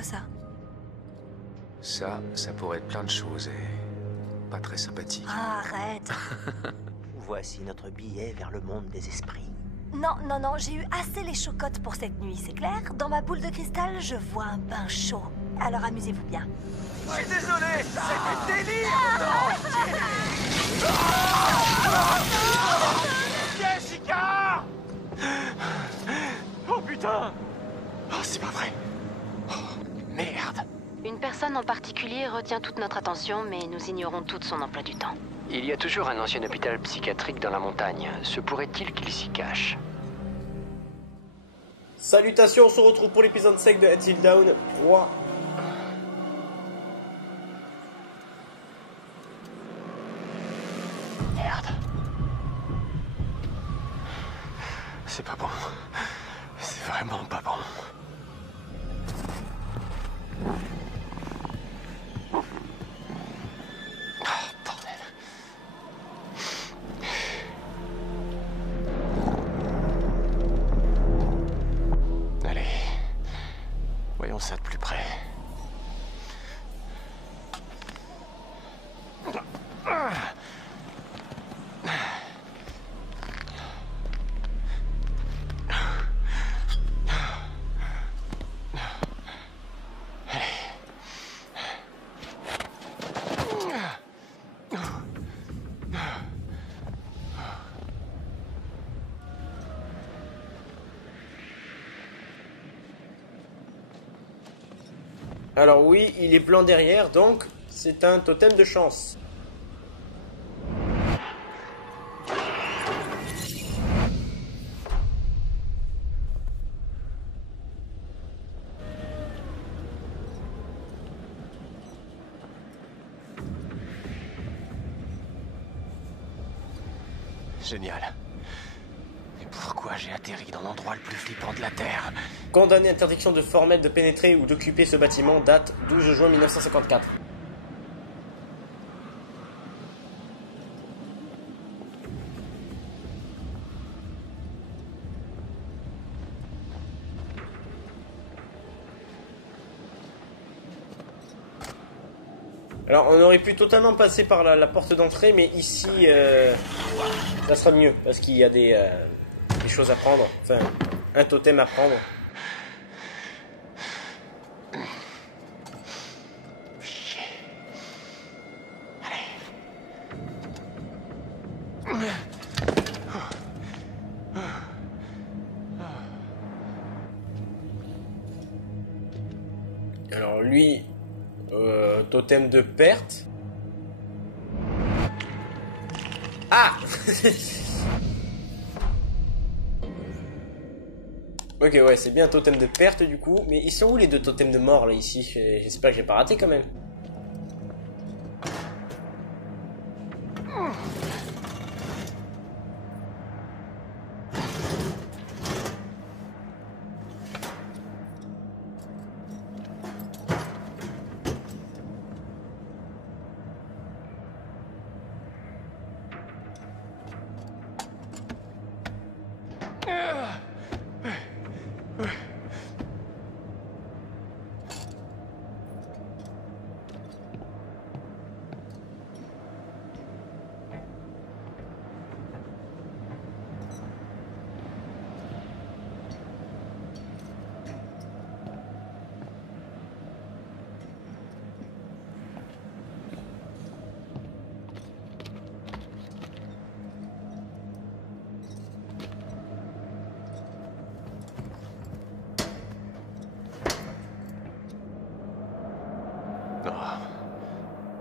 quoi ça? Ça pourrait être plein de choses et pas très sympathique. Ah, arrête. Voici notre billet vers le monde des esprits. Non, non, non, j'ai eu assez les chocottes pour cette nuit, c'est clair? Dans ma boule de cristal, je vois un bain chaud. Alors amusez-vous bien. Je suis désolé, c'est du délire. Jessica! Oh putain! Oh, c'est pas vrai. Oh, merde. Une personne en particulier retient toute notre attention, mais nous ignorons tout de son emploi du temps. Il y a toujours un ancien hôpital psychiatrique dans la montagne. Se pourrait-il qu'il s'y cache? Salutations, on se retrouve pour l'épisode 5 de Until Dawn 3. Merde. C'est pas bon. C'est vraiment pas bon. Ça de plus près. Alors oui, il est blanc derrière, donc c'est un totem de chance. Génial. Mais pourquoi j'ai atterri dans l'endroit le plus flippant de la Terre? Condamné à interdiction de formelle de pénétrer ou d'occuper ce bâtiment, date 12 juin 1954. Alors on aurait pu totalement passer par la porte d'entrée, mais ici ça sera mieux, parce qu'il y a des choses à prendre, enfin un totem à prendre. Alors lui, totem de perte. Ah ok, ouais, c'est bien un totem de perte du coup. Mais ils sont où les deux totems de mort là ici? J'espère que j'ai pas raté quand même.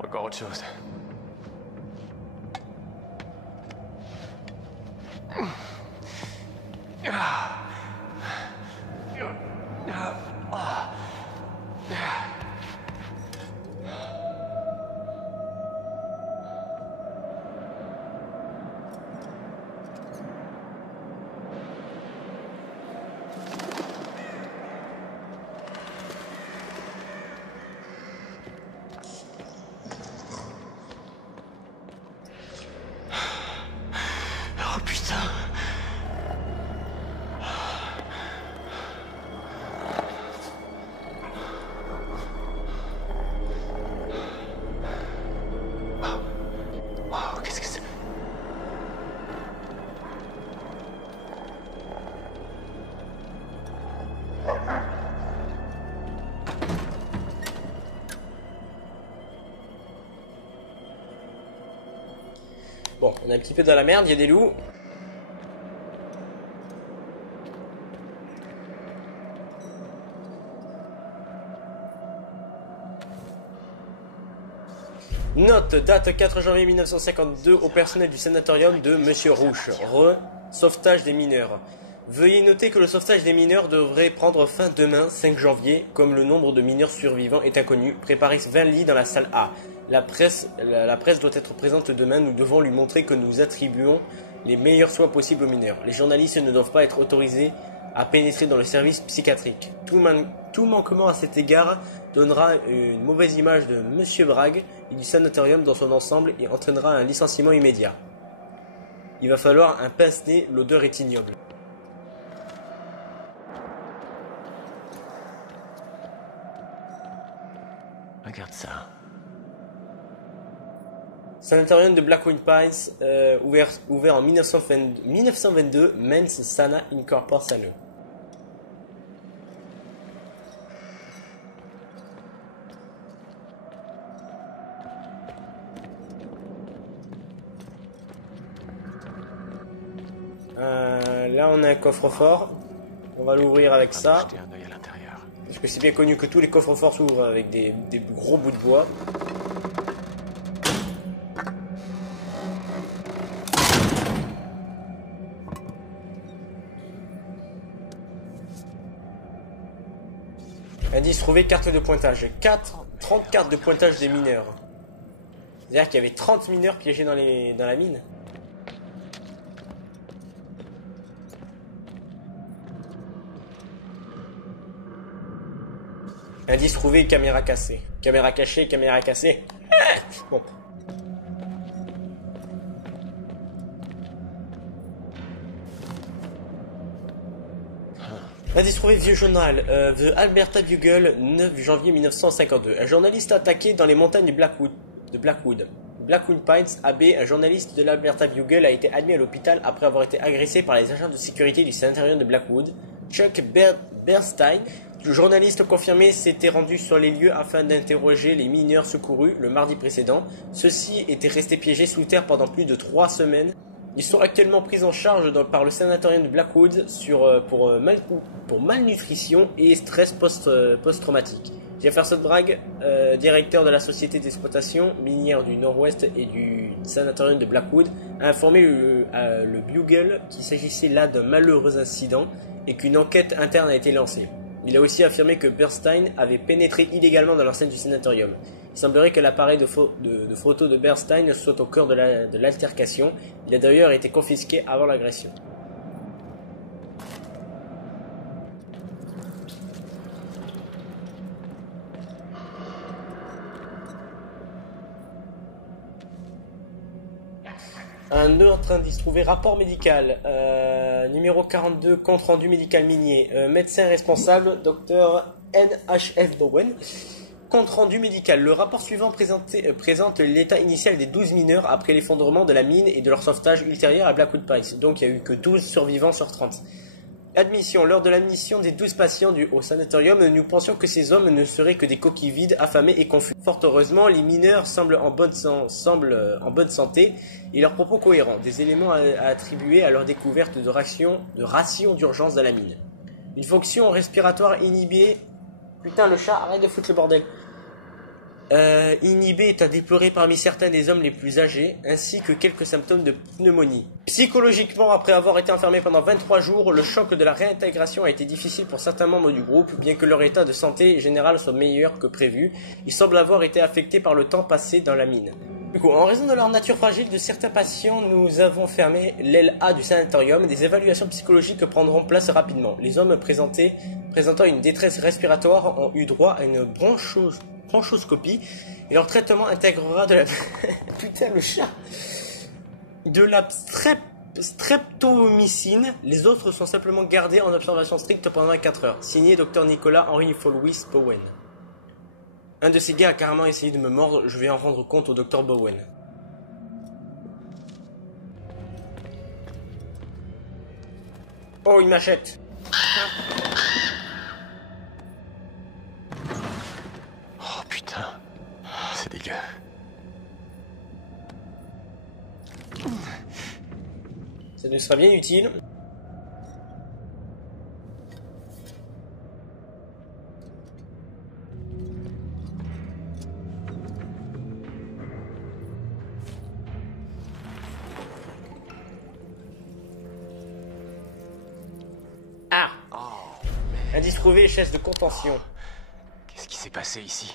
Encore autre chose. Bon, on est un petit peu dans la merde, il y a des loups. Note, date 4 janvier 1952 au personnel du sanatorium de Monsieur Rouge. Sauvetage des mineurs. Veuillez noter que le sauvetage des mineurs devrait prendre fin demain, 5 janvier, comme le nombre de mineurs survivants est inconnu. Préparez 20 lits dans la salle A. La presse doit être présente demain, nous devons lui montrer que nous attribuons les meilleurs soins possibles aux mineurs. Les journalistes ne doivent pas être autorisés à pénétrer dans le service psychiatrique. Tout manquement à cet égard donnera une mauvaise image de Monsieur Bragg et du sanatorium dans son ensemble et entraînera un licenciement immédiat. Il va falloir un pince-nez, l'odeur est ignoble. Regarde ça. Sanatorium de Blackwood Pines, ouvert en 1922, Mens Sana Incorpore Sano. Là on a un coffre-fort, on va l'ouvrir avec ça. Jeter un œil à l'intérieur. Parce que c'est bien connu que tous les coffres-forts s'ouvrent avec des gros bouts de bois. Indice trouvé, carte de pointage. 30 cartes de pointage des mineurs. C'est-à-dire qu'il y avait 30 mineurs piégés dans la mine. Indice trouvé, caméra cassée. Caméra cachée, caméra cassée. Bon. Indice trouvé, vieux journal. The Alberta Bugle, 9 janvier 1952. Un journaliste attaqué dans les montagnes de Blackwood. Blackwood Pines AB, un journaliste de l'Alberta Bugle a été admis à l'hôpital après avoir été agressé par les agents de sécurité du sanatorium de Blackwood. Chuck Bernstein, le journaliste confirmé, s'était rendu sur les lieux afin d'interroger les mineurs secourus le mardi précédent. Ceux-ci étaient restés piégés sous terre pendant plus de 3 semaines. Ils sont actuellement pris en charge par le sanatorium de Blackwood pour malnutrition et stress post-traumatique. Jefferson Bragg, directeur de la société d'exploitation minière du Nord-Ouest et du sanatorium de Blackwood, a informé le Bugle qu'il s'agissait là d'un malheureux incident et qu'une enquête interne a été lancée. Il a aussi affirmé que Bernstein avait pénétré illégalement dans l'enceinte du sanatorium. Il semblerait que l'appareil de photo de Bernstein soit au cœur de l'altercation. Il a d'ailleurs été confisqué avant l'agression. Un autre indice trouvé, rapport médical, numéro 42, compte rendu médical minier, médecin responsable, Dr NHF Bowen. Compte rendu médical, le rapport suivant présente l'état initial des 12 mineurs après l'effondrement de la mine et de leur sauvetage ultérieur à Blackwood Pines. Donc il n'y a eu que 12 survivants sur 30. Admission, lors de l'admission des 12 patients au sanatorium, nous pensions que ces hommes ne seraient que des coquilles vides, affamés et confus. Fort heureusement, les mineurs semblent en bonne santé et leurs propos cohérents, des éléments à attribuer à leur découverte de rations d'urgence dans la mine. Une fonction respiratoire inhibée... Putain, le chat, arrête de foutre le bordel. Inhibé est à déplorer parmi certains des hommes les plus âgés, ainsi que quelques symptômes de pneumonie. Psychologiquement, après avoir été enfermés pendant 23 jours, le choc de la réintégration a été difficile pour certains membres du groupe, bien que leur état de santé général soit meilleur que prévu. Ils semblent avoir été affectés par le temps passé dans la mine. Du coup, en raison de leur nature fragile de certains patients, nous avons fermé l'aile A du sanatorium. Des évaluations psychologiques prendront place rapidement. Les hommes présentant une détresse respiratoire ont eu droit à une bronchoscopie et leur traitement intégrera de la... Putain, le chat! De la streptomycine. Les autres sont simplement gardés en observation stricte pendant 24 heures. Signé Dr Nicolas Henry Folwis Bowen. Un de ces gars a carrément essayé de me mordre, je vais en rendre compte au Dr Bowen. Oh, il m'achète. Oh putain, c'est dégueu. Ça nous sera bien utile. Ah! Indice trouvé, chaise de contention. Qu'est-ce qui s'est passé ici?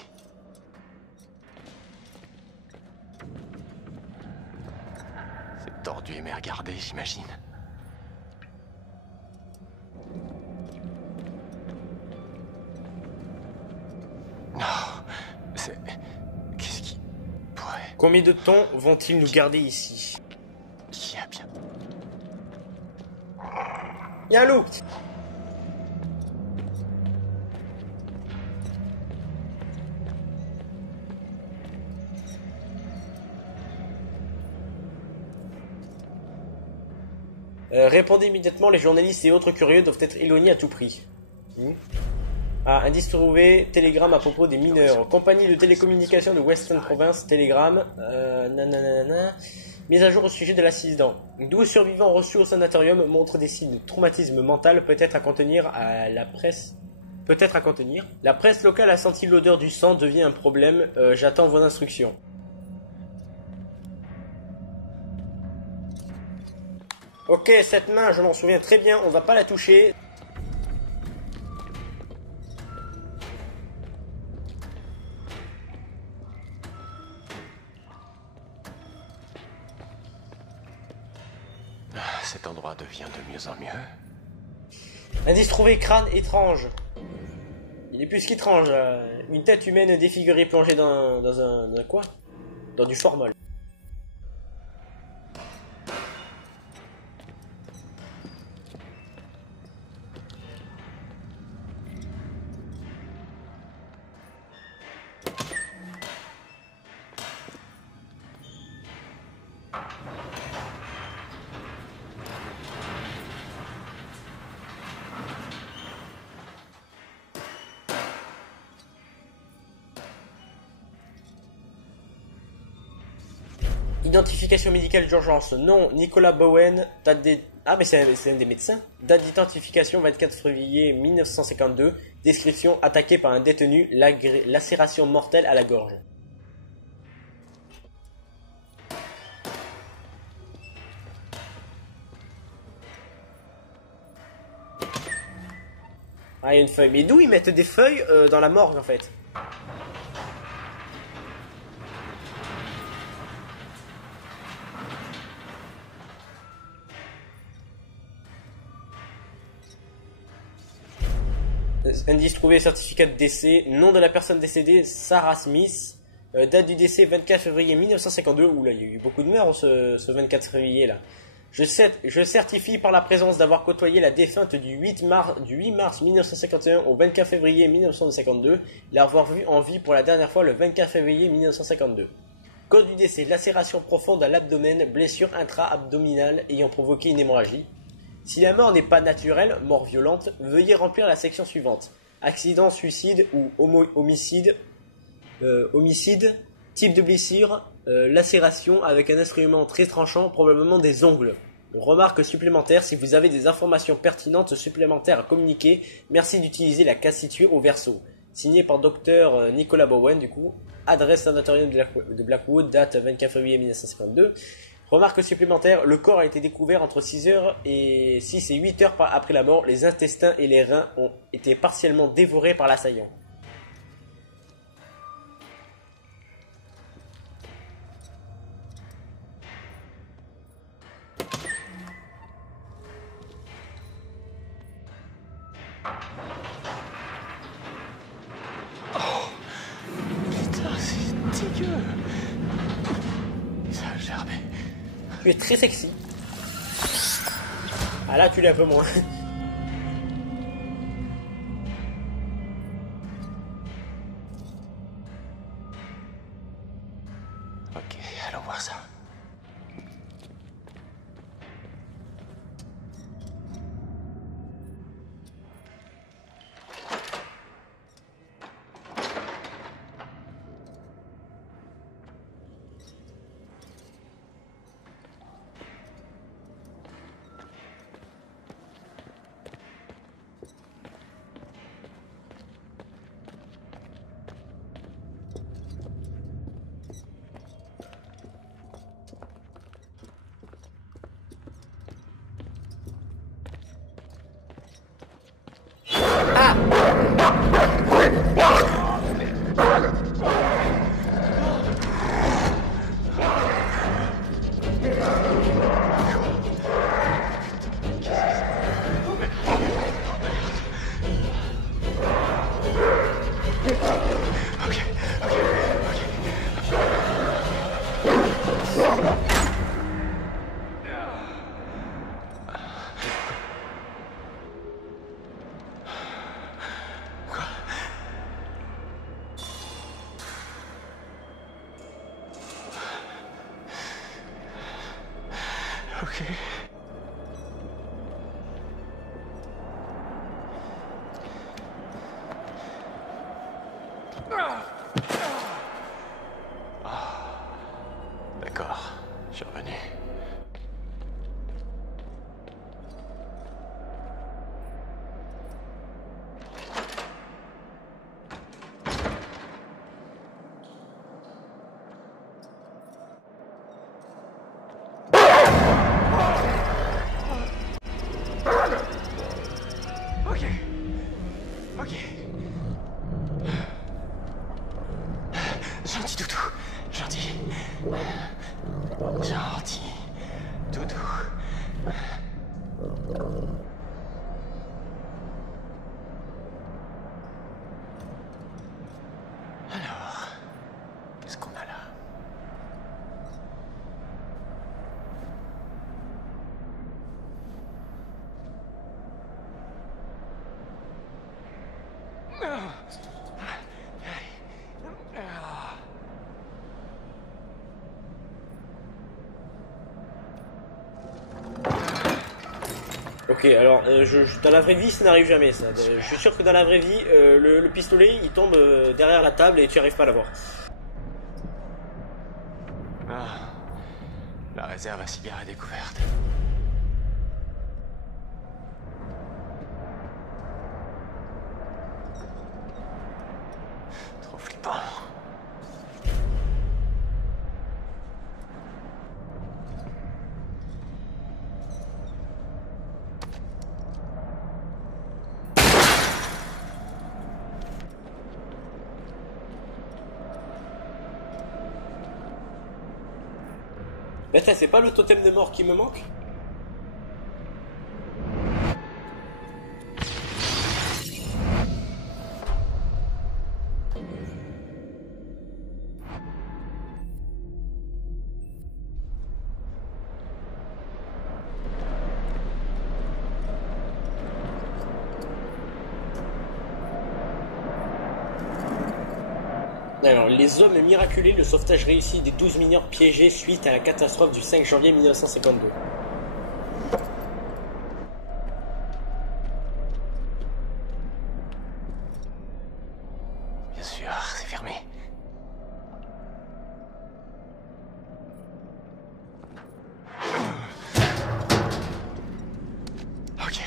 C'est tordu et m'a regardé, j'imagine. Non, c'est... Qu'est-ce qui pourrait... Combien de temps vont-ils nous garder ici? Qui a bien... Y'a un loup! Répondez immédiatement, les journalistes et autres curieux doivent être éloignés à tout prix. Ah, indice trouvé, télégramme à propos des mineurs. Compagnie de télécommunications de Western Province, télégramme, mise à jour au sujet de l'accident. 12 survivants reçus au sanatorium montrent des signes de traumatisme mental peut-être à contenir à la presse. Peut-être à contenir. La presse locale a senti l'odeur du sang devient un problème. J'attends vos instructions. Ok, cette main, je m'en souviens très bien, on va pas la toucher. Cet endroit devient de mieux en mieux. Indice trouvé, crâne étrange. Il est plus qu'étrange. Une tête humaine défigurée plongée dans un quoi? Dans du formol. Identification médicale d'urgence. Non, Nicolas Bowen, date des... Ah mais c'est un des médecins. Date d'identification 24 février 1952. Description, attaqué par un détenu, lacération mortelle à la gorge. Ah, il y a une feuille. Mais d'où ils mettent des feuilles dans la morgue en fait? Indice trouvé, certificat de décès, nom de la personne décédée, Sarah Smith, date du décès 24 février 1952, oula, il y a eu beaucoup de morts ce 24 février là. Je certifie par la présence d'avoir côtoyé la défunte du 8 mars 1951 au 24 février 1952, l'avoir vue en vie pour la dernière fois le 24 février 1952. Cause du décès, lacération profonde à l'abdomen, blessure intra-abdominale ayant provoqué une hémorragie. Si la mort n'est pas naturelle, mort violente, veuillez remplir la section suivante. Accident, suicide ou homicide, type de blessure, lacération avec un instrument très tranchant, probablement des ongles. Remarque supplémentaire, si vous avez des informations pertinentes supplémentaires à communiquer, merci d'utiliser la case située au verso. Signé par Dr Nicolas Bowen, du coup, adresse sanatorium de Blackwood, date 24 février 1952. Remarque supplémentaire, le corps a été découvert entre 6 et 8 heures après la mort. Les intestins et les reins ont été partiellement dévorés par l'assaillant. Oh, putain, c'est dégueu. Ça a gerbé. Tu es très sexy. Ah là, tu l'es un peu moins. Ok, allons voir ça. Ok. D'accord, je suis revenu. Ok. Ok. Gentil doudou. Gentil. Gentil. Doudou. Alors, qu'est-ce qu'on a là? Ok, alors, dans la vraie vie, ça n'arrive jamais, ça. Je suis sûr que dans la vraie vie, le pistolet, il tombe derrière la table et tu arrives pas à l'avoir. Ah, la réserve à cigares est découverte. Trop flippant. Mais attends, c'est pas le totem de mort qui me manque? Alors, les hommes miraculés, le sauvetage réussi des 12 mineurs piégés suite à la catastrophe du 5 janvier 1952. Bien sûr, c'est fermé. Ok.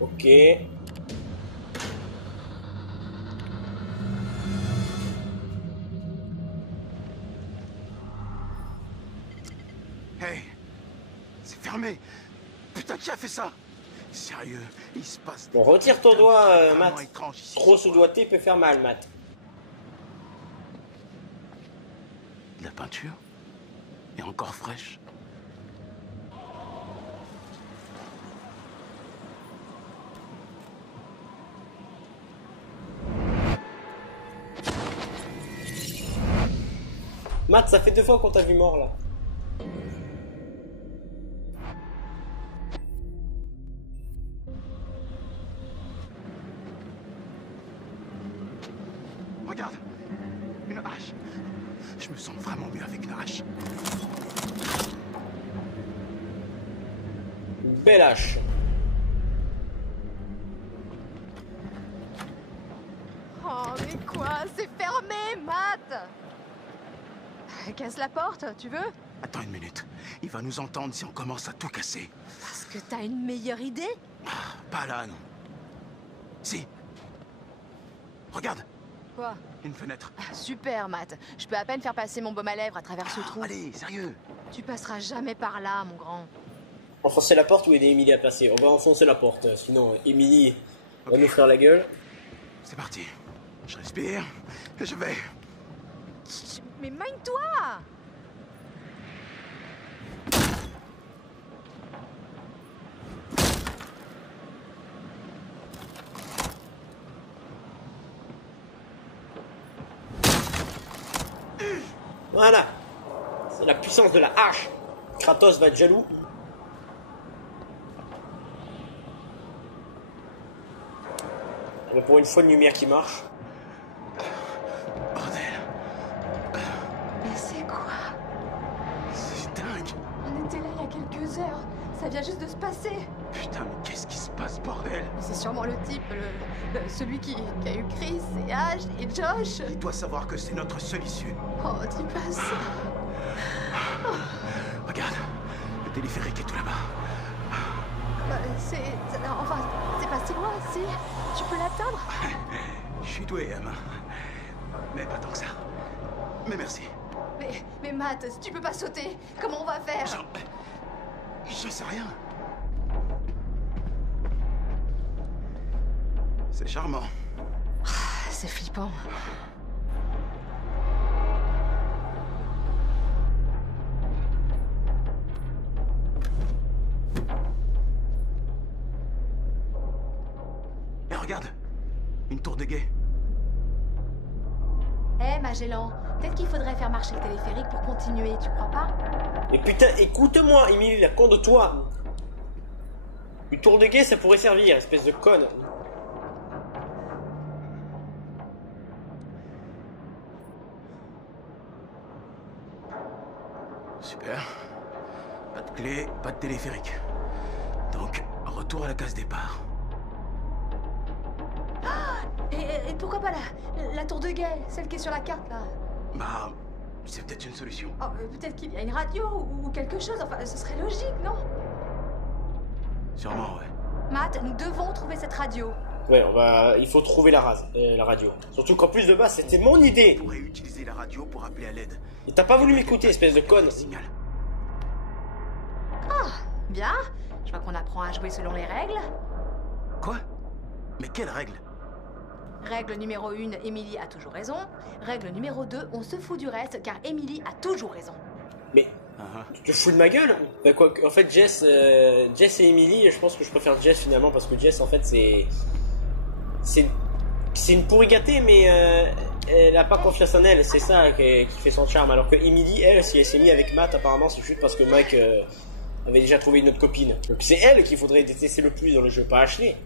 Ok. Hey, c'est fermé. Putain, qui a fait ça? Sérieux, il se passe... Bon, retire ton doigt, vraiment Matt. étrange ici. Trop sous doigté peut faire mal, Matt. De la peinture? Et encore fraîche. Matt, ça fait 2 fois qu'on t'a vu mort, là. Regarde, une hache. Je me sens vraiment mieux avec une hache. Belle hache. Oh, mais quoi? C'est fermé, Matt! Casse la porte, tu veux? Attends une minute. Il va nous entendre si on commence à tout casser. Parce que t'as une meilleure idée? Pas là, non. Si. Regarde, Quoi? une fenêtre. Super, Matt. Je peux à peine faire passer mon baume à lèvres à travers ce trou. Allez, sérieux. Tu passeras jamais par là, mon grand. Enfoncer la porte ou aider Emily à passer? On va enfoncer la porte, sinon Emily va nous faire la gueule. C'est parti. Je respire et je vais. Mais mine-toi! Voilà. C'est la puissance de la hache. Kratos va être jaloux. Mais pour une fois, une lumière qui marche. Bordel, Mais c'est quoi? c'est dingue. On était là il y a quelques heures. Ça vient juste de se passer. Putain, mais qu'est-ce qui se passe, bordel? Mais c'est sûrement le type, celui qui a eu Chris et Ash et Josh. Il doit savoir que c'est notre seule issue. Oh, dis pas ça. Regarde, le téléphérique est tout là-bas. Enfin, c'est pas si loin, si. Tu peux l'atteindre? Je suis doué, Emma. Mais pas tant que ça. Mais merci. Mais Matt, si tu peux pas sauter, comment on va faire? Je sais rien. C'est charmant. C'est flippant. Et regarde, une tour de guet. Hé, Magellan, peut-être qu'il faudrait faire marcher le téléphérique pour continuer, tu crois pas? Mais putain, écoute-moi, Emily, la con de toi. Une tour de guet, ça pourrait servir, espèce de conne. Super. Pas de clé, pas de téléphérique. Donc, retour à la case départ. Et pourquoi pas la tour de guet, celle qui est sur la carte, là? Bah, c'est peut-être une solution. Oh, peut-être qu'il y a une radio ou quelque chose, enfin, ce serait logique, non? Sûrement, ouais. Matt, nous devons trouver cette radio. Ouais, il faut trouver la radio. Surtout qu'en plus de base, c'était mon idée. On pourrait utiliser la radio pour appeler à l'aide. Et t'as pas voulu m'écouter, espèce de conne. Signal. Bien, je vois qu'on apprend à jouer selon les règles. Quoi? Mais quelle règle? Règle numéro 1, Emily a toujours raison. Règle numéro 2, on se fout du reste car Emily a toujours raison. Mais tu te fous de ma gueule? Bah quoi, en fait Jess et Emily, je pense que je préfère Jess finalement parce que Jess en fait c'est une pourri gâtée mais elle a pas confiance en elle, c'est ça qui fait son charme. Alors que Emily, elle, si elle s'est mise avec Matt, apparemment c'est juste parce que Mike avait déjà trouvé une autre copine. Donc c'est elle qu'il faudrait détester le plus dans le jeu, pas Ashley.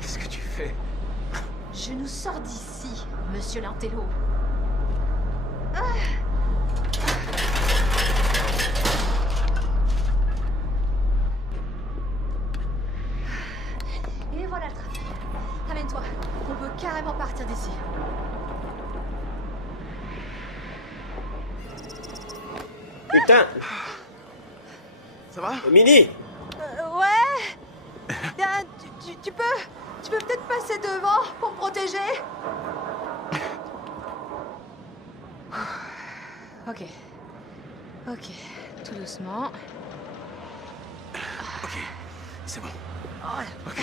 Qu'est-ce que tu fais? Je nous sors d'ici, monsieur l'intello. Et voilà le trafic. Amène-toi, on peut carrément partir d'ici. Putain! Ça va? Emily! Ouais. Bien, tu peux peut-être passer devant pour me protéger? Ok. Ok, tout doucement. Ok, c'est bon. Oh la Ok.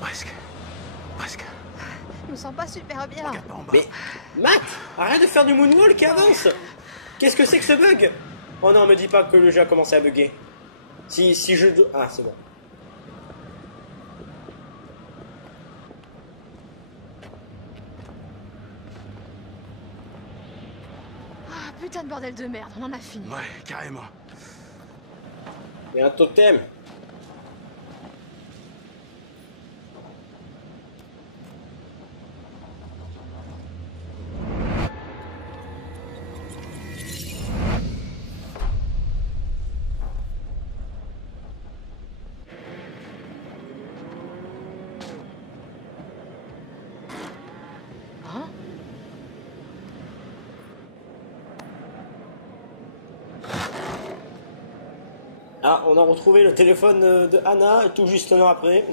Presque. Je me sens pas super bien. Regarde pas en bas. Mais Matt, arrête de faire du moonwalk et avance. Qu'est-ce que c'est que ce bug? Oh non, me dis pas que le jeu a commencé à bugger. Si je... Ah, c'est bon. Ah, putain de bordel de merde, on en a fini. Ouais, carrément. Il y a un totem. Hein? Ah, on a retrouvé le téléphone de Anna tout juste un an après.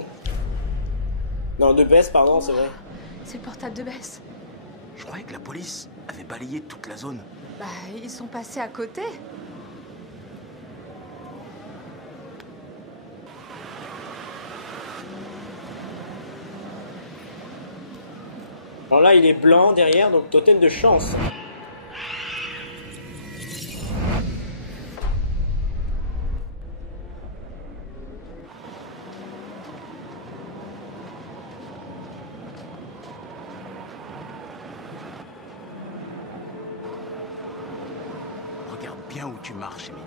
Non, de Bess, pardon, c'est vrai. C'est le portable de Bess. Je croyais que la police avait balayé toute la zone. Bah, ils sont passés à côté. Alors là, il est blanc derrière, donc totem de chance. Regarde bien où tu marches, Emily.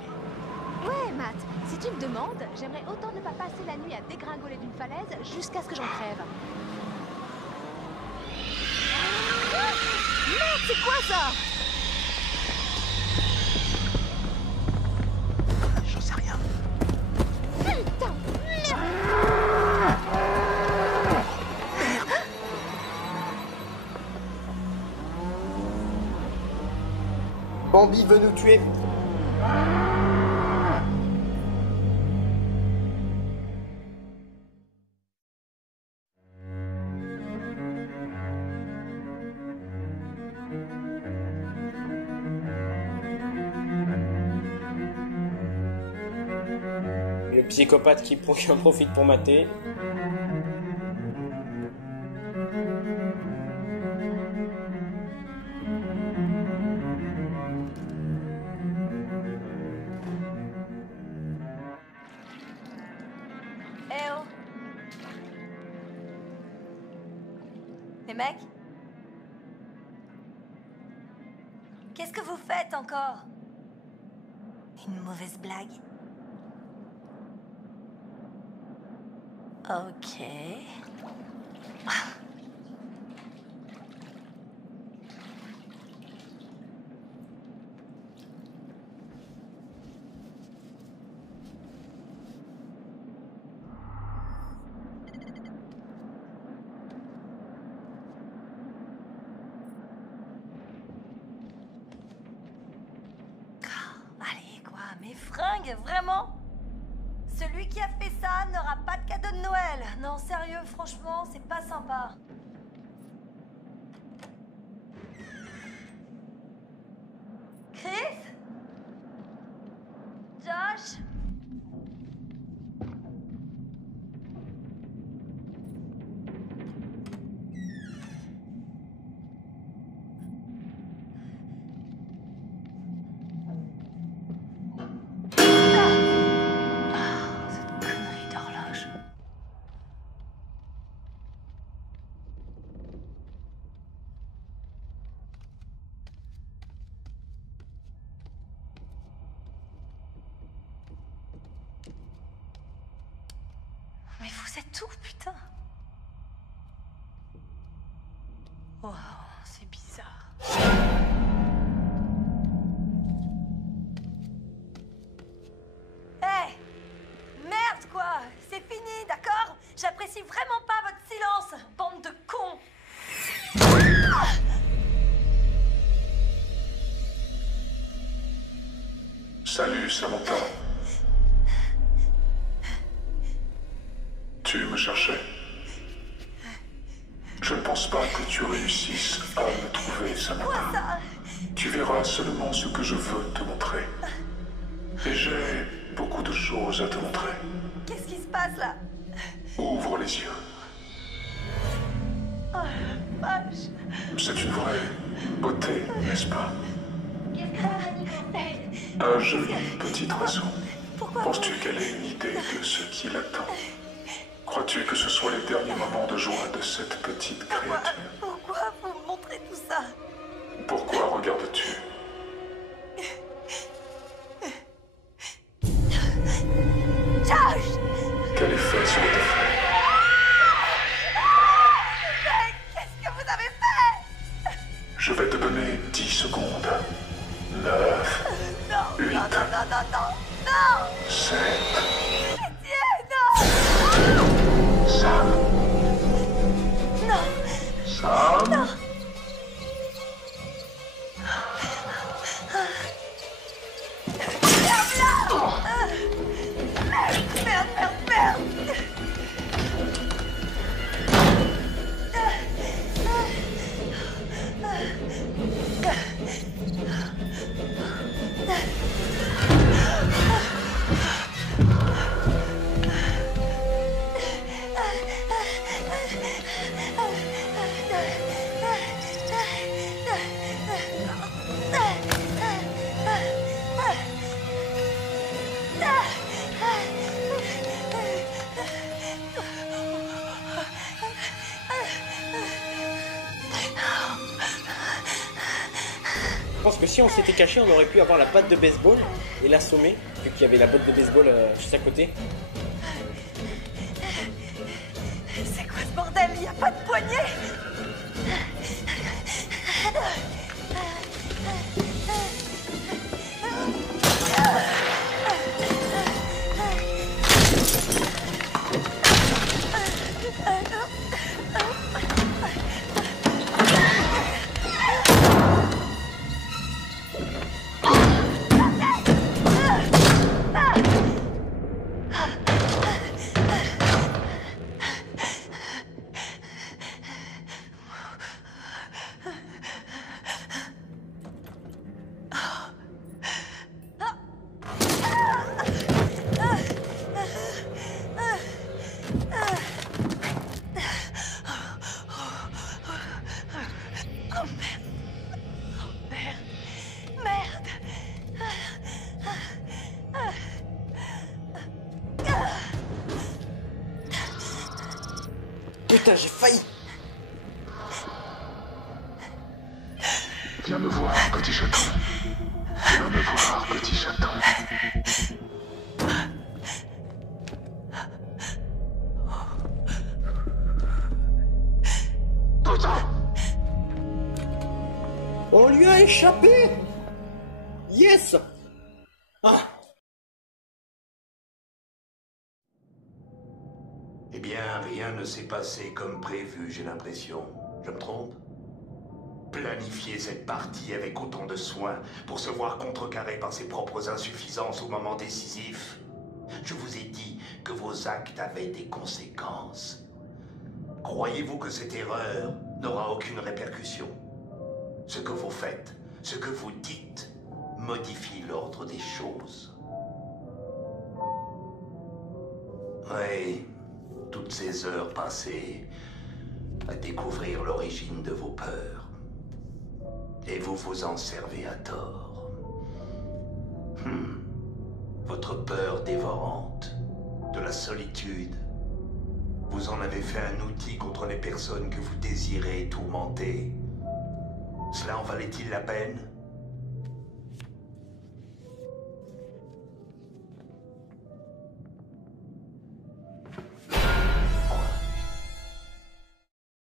Ouais, Matt, si tu me demandes, j'aimerais autant ne pas passer la nuit à dégringoler d'une falaise jusqu'à ce que j'en crève. Merde, c'est quoi ça? J'en sais rien. Putain, merde! Bambi veut nous tuer. Le psychopathe qui en profite pour mater. Eh oh! Les mecs? Qu'est-ce que vous faites encore? Une mauvaise blague? Ok. Allez, quoi, mes fringues, vraiment? Celui qui a fait ça n'aura pas de cadeau de Noël. Non, sérieux, franchement, c'est pas sympa. Chris? Josh? Mais vous êtes où, putain? Wow, c'est bizarre. Hey! Merde, quoi! C'est fini, d'accord? J'apprécie vraiment pas votre silence, bande de cons! Salut, Samantha. Tu me cherchais? Je ne pense pas que tu réussisses à me trouver, Samantha. Tu verras seulement ce que je veux te montrer. Et j'ai beaucoup de choses à te montrer. Qu'est-ce qui se passe, là? Ouvre les yeux. Oh, la vache! C'est une vraie beauté, n'est-ce pas? Un joli petit oiseau. Penses-tu qu'elle ait une idée de ce qui l'attend? Crois-tu que ce soit les derniers moments de joie de cette petite créature? Pourquoi vous me montrez tout ça? Pourquoi regardes-tu? Josh! Quel effet sur tes frères? Mais qu'est-ce que vous avez fait? Je vais te donner 10 secondes. 9, Non, 8, non, non, non, non, non, non! 7, Pitié, non! Sam. Non! Sam. Non! Merde, merde, merde! pense que si on s'était caché, on aurait pu avoir la batte de baseball et l'assommer, vu qu'il y avait la botte de baseball juste à côté. C'est quoi ce bordel? Il n'y a pas de poignée. Putain, j'ai failli. Viens me voir, petit chaton. Viens me voir, petit chaton. On lui a échappé. Yes. Ah. Eh bien, rien ne s'est passé comme prévu, j'ai l'impression. Je me trompe? Planifier cette partie avec autant de soin pour se voir contrecarré par ses propres insuffisances au moment décisif. Je vous ai dit que vos actes avaient des conséquences. Croyez-vous que cette erreur n'aura aucune répercussion? Ce que vous faites, ce que vous dites, modifie l'ordre des choses. Oui, toutes ces heures passées à découvrir l'origine de vos peurs. Et vous vous en servez à tort. Votre peur dévorante, de la solitude, vous en avez fait un outil contre les personnes que vous désirez tourmenter. Cela en valait-il la peine?